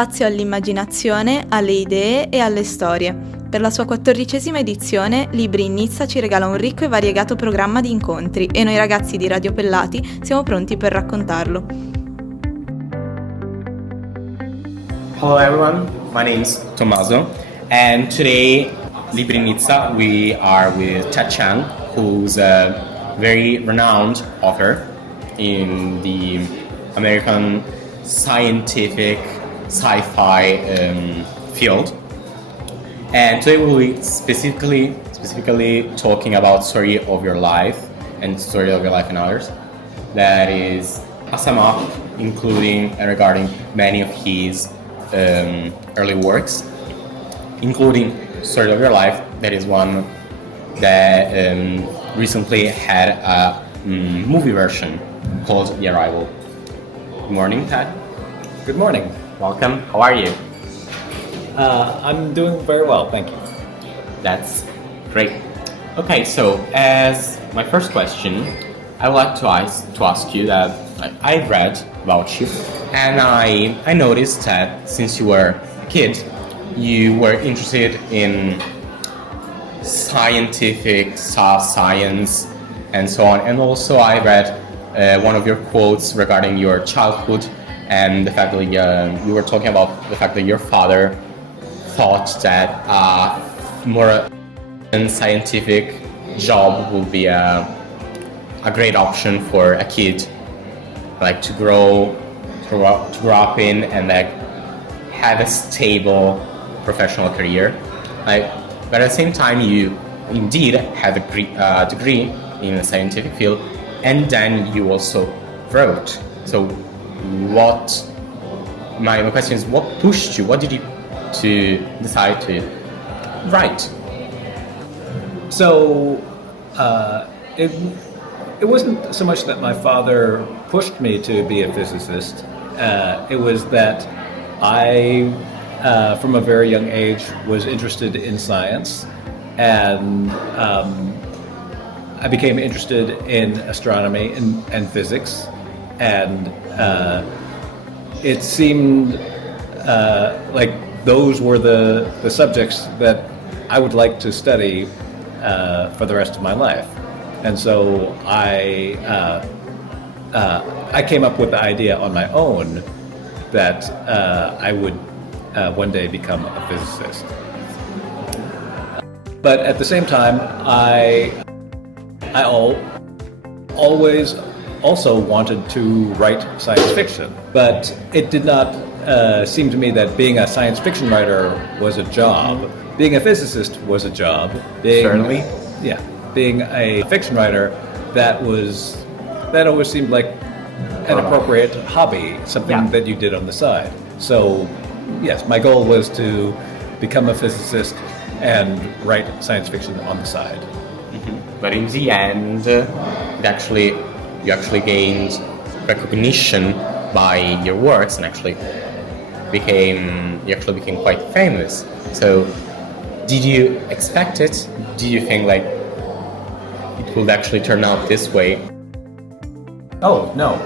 spazio all'immaginazione, alle idee e alle storie. Per la sua 14ª edizione, Libri in Nizza ci regala un ricco e variegato programma di incontri e noi ragazzi di Radiopellati siamo pronti per raccontarlo. Hello everyone, my name is Tommaso, and today, Libri in Nizza, we are with Ted Chiang, who's a very renowned author in the American scientific sci-fi field. And today we'll be specifically talking about Story of Your Life and Story of Your Life and Others. That is a sum up, including and regarding many of his early works, including Story of Your Life. That is one that recently had a movie version called The Arrival. Good morning, Ted. Good morning. Welcome. How are you? I'm doing very well, thank you. That's great. Okay, so as my first question, I would like to ask you that I read about you, and I noticed that since you were a kid, you were interested in scientific stuff, science, and so on. And also I read one of your quotes regarding your childhood and the fact that you were talking about the fact that your father thought that more scientific job would be a great option for a kid, like to grow up in and like have a stable professional career. But at the same time, you indeed had a degree in the scientific field, and then you also wrote. So my question is, what pushed you? What did you to decide to write? So it wasn't so much that my father pushed me to be a physicist. It was that I, from a very young age, was interested in science, and I became interested in astronomy and physics, and it seemed like those were the subjects that I would like to study for the rest of my life. And so I came up with the idea on my own that I would one day become a physicist. But at the same time, I always also wanted to write science fiction, but it did not seem to me that being a science fiction writer was a job. Being a physicist was a job. Certainly. Yeah. Being a fiction writer, that always seemed like an appropriate hobby, something that you did on the side. So, yes, my goal was to become a physicist and write science fiction on the side. Mm-hmm. But in the end, you actually gained recognition by your works, and you actually became quite famous. So, did you expect it? Did you think like it would actually turn out this way? Oh, no.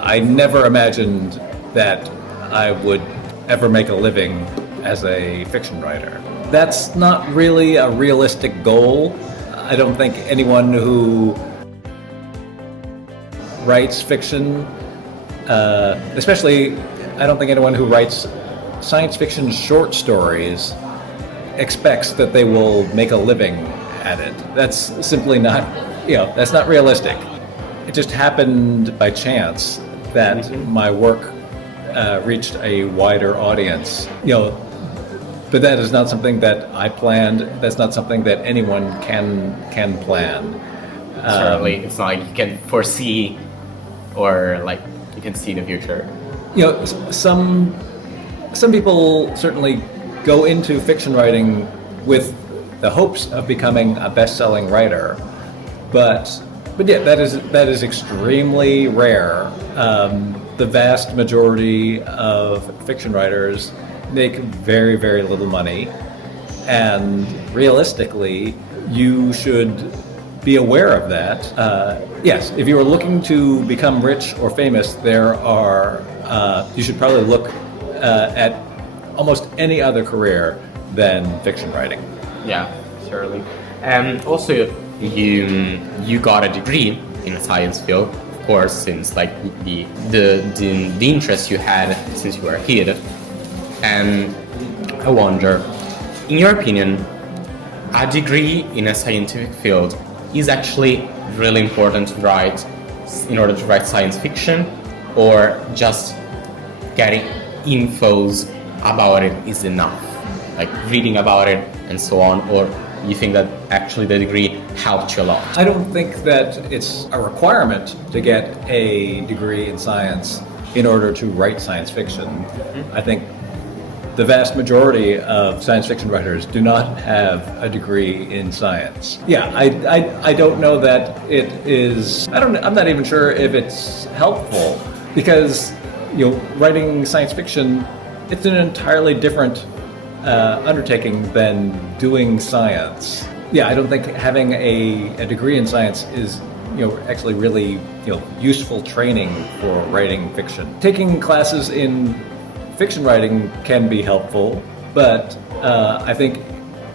I never imagined that I would ever make a living as a fiction writer. That's not really a realistic goal. I don't think anyone who writes fiction, especially I don't think anyone who writes science fiction short stories expects that they will make a living at it. That's simply not, that's not realistic. It just happened by chance that my work reached a wider audience. But that is not something that I planned. That's not something that anyone can plan. Certainly, it's not like you can foresee or like you can see the future. Some people certainly go into fiction writing with the hopes of becoming a best-selling writer, but yeah, that is extremely rare. The vast majority of fiction writers make very, very little money, and realistically, you should be aware of that. Yes, if you are looking to become rich or famous, you should probably look at almost any other career than fiction writing. Yeah, certainly. And also, you got a degree in the science field, of course, since like the interest you had since you were a kid. And I wonder, in your opinion, a degree in a scientific field is actually really important to write in order to write science fiction, or just getting infos about it is enough, like reading about it and so on, or you think that actually the degree helped you a lot? I don't think that it's a requirement to get a degree in science in order to write science fiction. I think the vast majority of science fiction writers do not have a degree in science. Yeah, I don't know that it is, I'm not even sure if it's helpful, because writing science fiction, it's an entirely different undertaking than doing science. Yeah, I don't think having a degree in science is actually really useful training for writing fiction. Taking classes in fiction writing can be helpful, but I think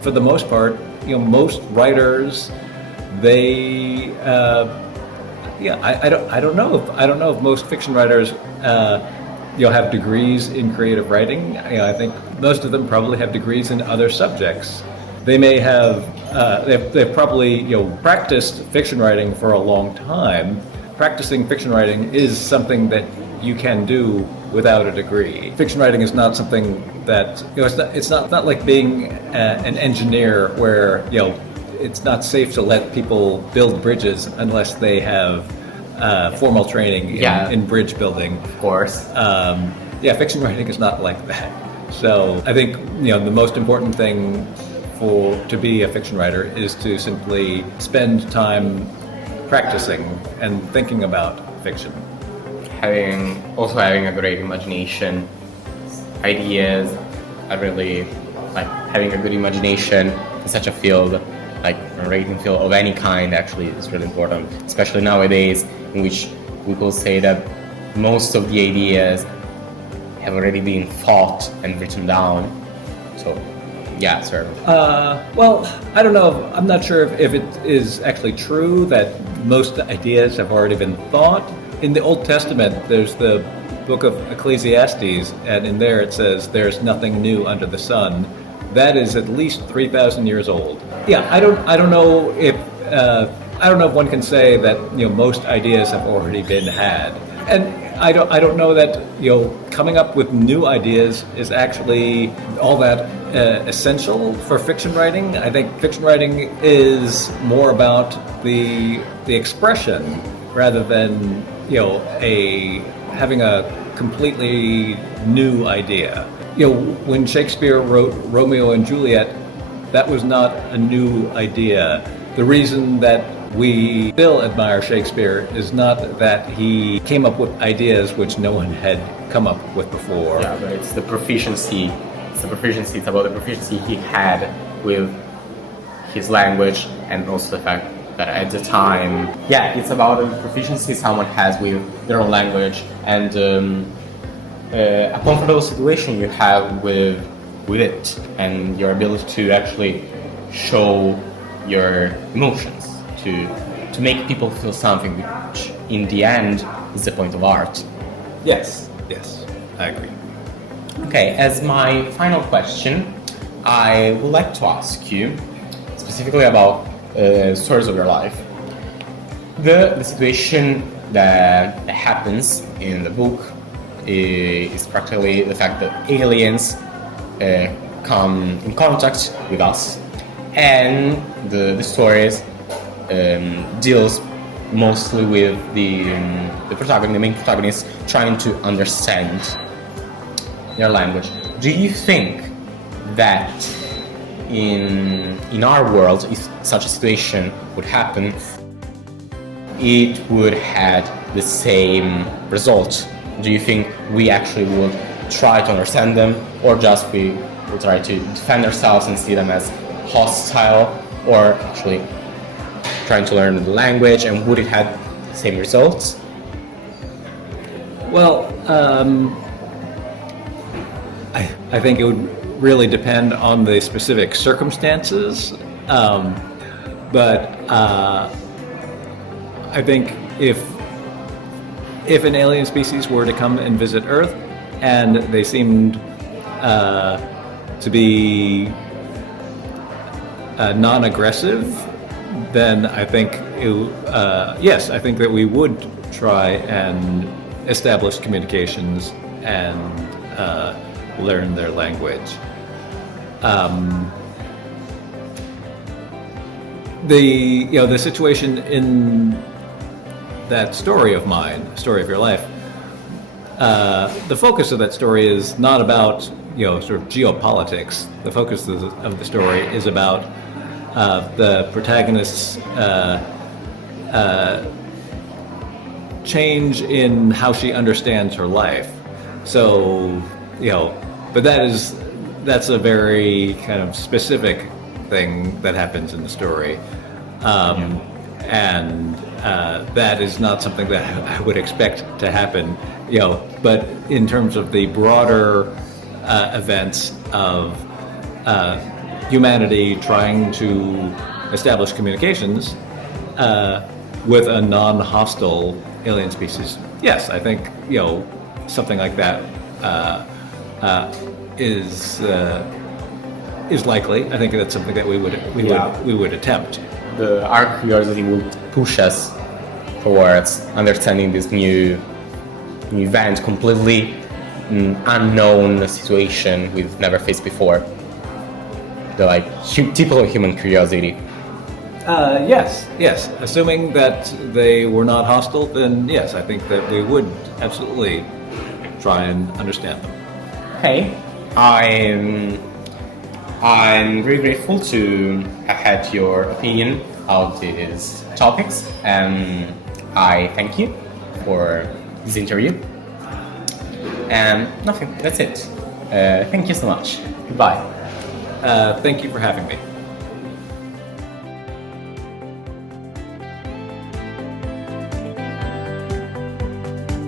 for the most part, most writers, they I don't know if most fiction writers have degrees in creative writing. I think most of them probably have degrees in other subjects. They may have they've probably practiced fiction writing for a long time. Practicing fiction writing is something that you can do without a degree. Fiction writing is not something that it's not like being an engineer where it's not safe to let people build bridges unless they have formal training in bridge building. Of course. Fiction writing is not like that. So I think the most important thing to be a fiction writer is to simply spend time practicing and thinking about fiction. Having a great imagination, ideas. I really like having a good imagination in such a field, like a writing field of any kind. Actually, is really important, especially nowadays, in which people say that most of the ideas have already been thought and written down. So, yeah, certainly. Well, I don't know. I'm not sure if it is actually true that most ideas have already been thought. In the Old Testament, there's the book of Ecclesiastes, and in there it says, "There's nothing new under the sun." That is at least 3,000 years old. Yeah, I don't know if one can say that most ideas have already been had, and I don't know that coming up with new ideas is actually all that essential for fiction writing. I think fiction writing is more about the expression rather than having a completely new idea. When Shakespeare wrote Romeo and Juliet, that was not a new idea. The reason that we still admire Shakespeare is not that he came up with ideas which no one had come up with before. Yeah, but it's the proficiency. It's about the proficiency he had with his language, and also the fact that at the time, it's about the proficiency someone has with their own language, and a comfortable situation you have with it, and your ability to actually show your emotions, to make people feel something, which in the end is the point of art. Yes, I agree. Okay, as my final question, I would like to ask you specifically about stories of your life. The situation that happens in the book is practically the fact that aliens come in contact with us, and the stories deals mostly with the main protagonist trying to understand their language. Do you think that in our world, if such a situation would happen, it would have the same result? Do you think we actually would try to understand them, or just we will try to defend ourselves and see them as hostile, or actually trying to learn the language, and would it have the same results? Well, I think it would really depend on the specific circumstances, but I think if an alien species were to come and visit Earth, and they seemed to be non-aggressive, then I think yes, I think that we would try and establish communications and learn their language. The situation in that story of mine, Story of Your Life, the focus of that story is not about sort of geopolitics. The focus of the story is about the protagonist's change in how she understands her life. So, but that's a very kind of specific thing that happens in the story. And that is not something that I would expect to happen, but in terms of the broader events of humanity trying to establish communications with a non-hostile alien species, yes, I think something like that is likely. I think that's something that we would attempt. Our curiosity will push us towards understanding this new event, completely unknown situation we've never faced before. The typical human curiosity. Yes. Assuming that they were not hostile, then yes, I think that we would absolutely try and understand them. Hey, I'm very grateful to have had your opinion of these topics, and I thank you for this interview. And nothing, that's it. Thank you so much. Goodbye. Thank you for having me.